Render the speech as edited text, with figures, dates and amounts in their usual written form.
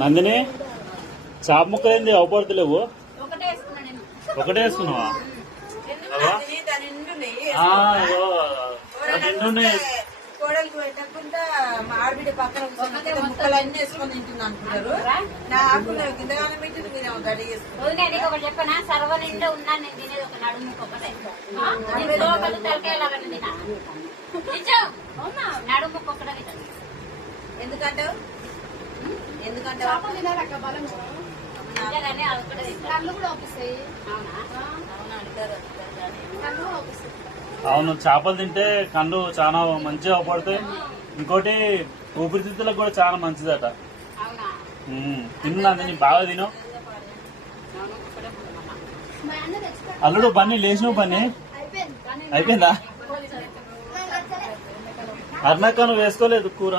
నందిని చాప ముక్కలు ఏంది అవపడతలేవు. ఒకటే వేసుకున్నావా? కోడలికి పెట్టకుండా మా ఆడబిడ్డ పక్కన ముక్కలు అన్ని వేసుకొని తింటుంది అనుకుంటారు. నా ఆకులు గింతగానే పెట్టి మీరు గడి చేసుకుంటాను. ఒకటి చెప్పనా, సర్వనిండా ఉన్నాను నేను తినేది ఒక నడుము ఒకటే తలకాయలాగా తినా నడుము ఒకటే తింటాను. ఎందుకంటే ఎందుకంటే కళ్ళు కూడా ఒప్పిస్తాయి. అవును, చేపలు తింటే కళ్ళు చాలా మంచిగా అవపడతాయి. ఇంకోటి ఊపిరితిత్తులకు కూడా చాలా మంచిదట. తిను నందిని, బాగా తిను. అల్లుడు బన్నీ లేచినావు, బన్నీ అయిపోయిందా? అర్ణక్క నువ్వు వేసుకోలేదు కూర?